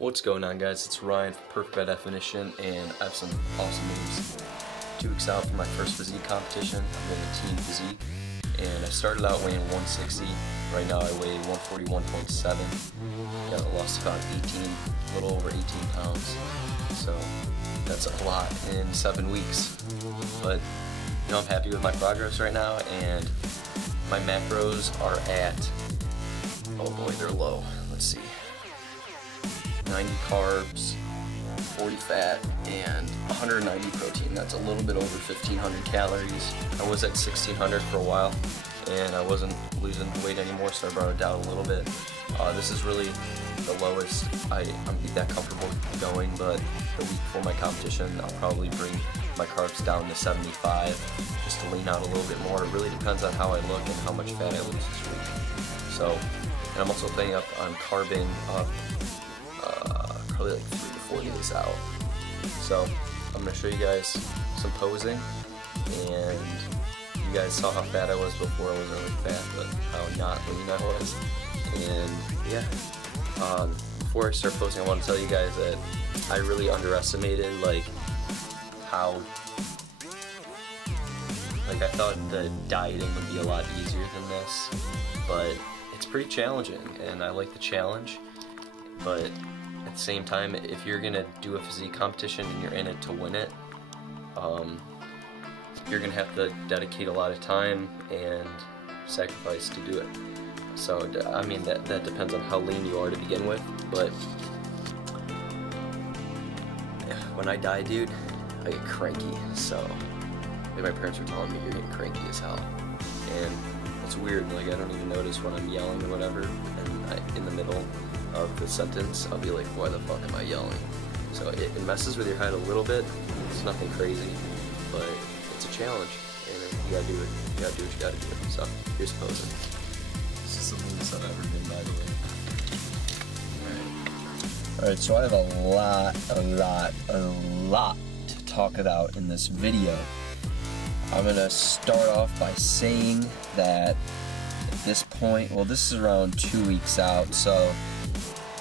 What's going on, guys? It's Ryan from Perfect by Definition, and I have some awesome news. 2 weeks out from my first physique competition. I'm in a team physique, and I started out weighing 160. Right now I weigh 141.7. Yeah, I lost about 18, a little over 18 pounds. So that's a lot in 7 weeks. But you know, I'm happy with my progress right now, and my macros are at, oh boy, they're low. Let's see. 90 carbs, 40 fat, and 190 protein. That's a little bit over 1,500 calories. I was at 1,600 for a while, and I wasn't losing weight anymore, so I brought it down a little bit. This is really the lowest I'm that comfortable going, but the week before my competition, I'll probably bring my carbs down to 75, just to lean out a little bit more. It really depends on how I look and how much fat I lose this week. So, and I'm also playing up on carbing up probably like 3 to 4 days out. So I'm going to show you guys some posing, and you guys saw how fat I was before. I wasn't really fat, but how not lean I was. And yeah, before I start posing, I want to tell you guys that I really underestimated how I thought that dieting would be a lot easier than this, but it's pretty challenging, and I like the challenge. But at the same time, if you're gonna do a physique competition and you're in it to win it, you're gonna have to dedicate a lot of time and sacrifice to do it. So I mean, that depends on how lean you are to begin with, but when I die, dude, I get cranky. So my parents were telling me, you're getting cranky as hell, and it's weird. I don't even notice when I'm yelling or whatever, and in the middle of the sentence, I'll be like, why the fuck am I yelling? So it messes with your head a little bit. It's nothing crazy, but it's a challenge, and you gotta do it. You gotta do what you gotta do. So here's posing. This is the leanest I've ever been, by the way. Alright, so I have a lot to talk about in this video. I'm gonna start off by saying that at this point, well, this is around 2 weeks out, so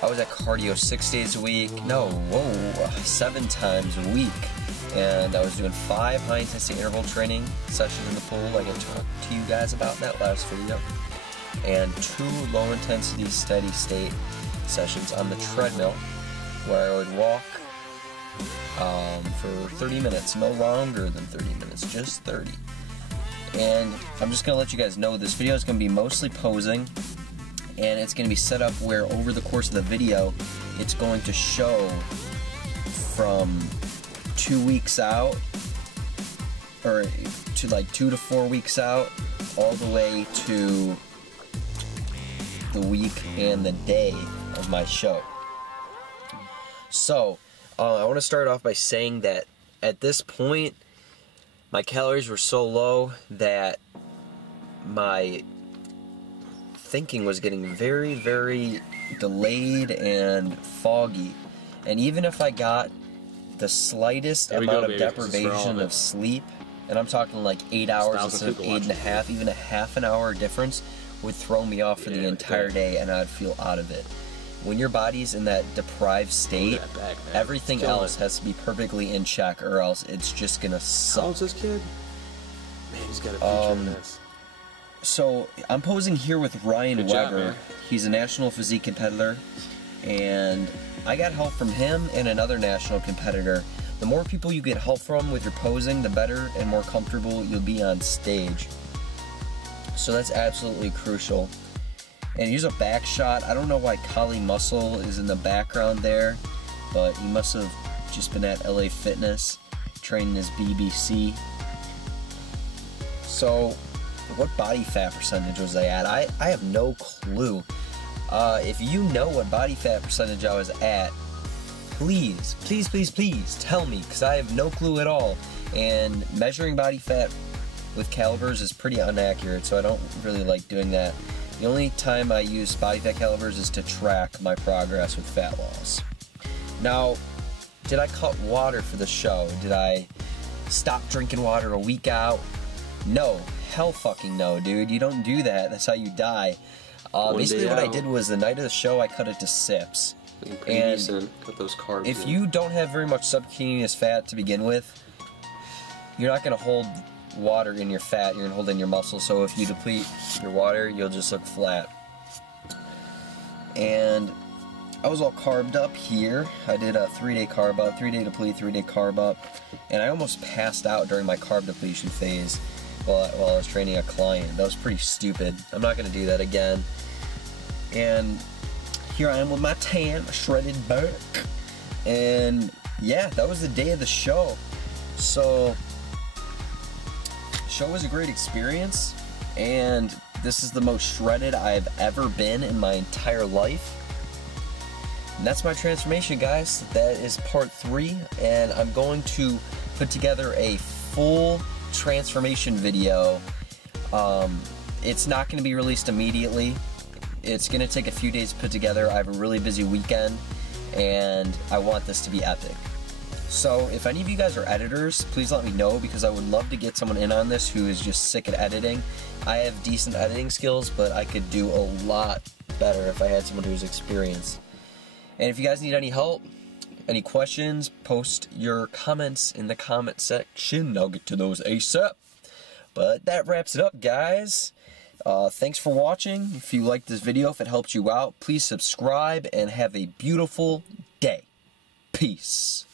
I was at cardio 6 days a week, 7 times a week, and I was doing 5 high-intensity interval training sessions in the pool, like I talked to you guys about in that last video, and 2 low-intensity steady-state sessions on the treadmill, where I would walk for 30 minutes, no longer than 30 minutes, just 30. And I'm just going to let you guys know this video is going to be mostly posing, and it's going to be set up where over the course of the video it's going to show from 2 weeks out, or to like 2 to 4 weeks out, all the way to the week and the day of my show. So I want to start off by saying that at this point my calories were so low that my thinking was getting very, very delayed and foggy. And even if I got the slightest amount of deprivation of sleep, and I'm talking like 8 hours instead of 8.5, even a half an hour difference would throw me off for the entire day, and I'd feel out of it. When your body's in that deprived state, everything else has to be perfectly in check, or else it's just gonna suck. How old's this kid? Man, he's got a future in this. So I'm posing here with Ryan Weber. He's a national physique competitor, and I got help from him and another national competitor. The more people you get help from with your posing, the better and more comfortable you'll be on stage. So that's absolutely crucial. And here's a back shot. I don't know why Kali Muscle is in the background there, but he must have just been at LA Fitness training his BBC. So what body fat percentage was I at? I have no clue. If you know what body fat percentage I was at, please tell me, because I have no clue at all. And measuring body fat with calipers is pretty inaccurate, so I don't really like doing that. The only time I use body fat calipers is to track my progress with fat loss. Now, did I cut water for the show? Did I stop drinking water a week out? No. Hell fucking no, dude. You don't do that. That's how you die. Basically what I did was the night of the show I cut it to sips. Pretty decent. Got those carbs if in. you don't have very much subcutaneous fat to begin with, you're not going to hold water in your fat, you're going to hold it in your muscle. So if you deplete your water, you'll just look flat. And I was all carbed up here. I did a 3-day carb up, 3-day deplete, 3-day carb up, and I almost passed out during my carb depletion phase while I was training a client. That was pretty stupid. I'm not going to do that again. And here I am with my tan, my shredded back, and yeah, that was the day of the show. So, the show was a great experience, and this is the most shredded I've ever been in my entire life. And that's my transformation, guys. That is part 3, and I'm going to put together a full transformation video. It's not going to be released immediately. It's going to take a few days to put together. I have a really busy weekend, and I want this to be epic. So if any of you guys are editors, please let me know, because I would love to get someone in on this who is just sick at editing. I have decent editing skills, but I could do a lot better if I had someone who's experienced. And if you guys need any help, any questions, post your comments in the comment section. I'll get to those ASAP. But that wraps it up, guys. Thanks for watching. If you liked this video, if it helped you out, please subscribe and have a beautiful day. Peace.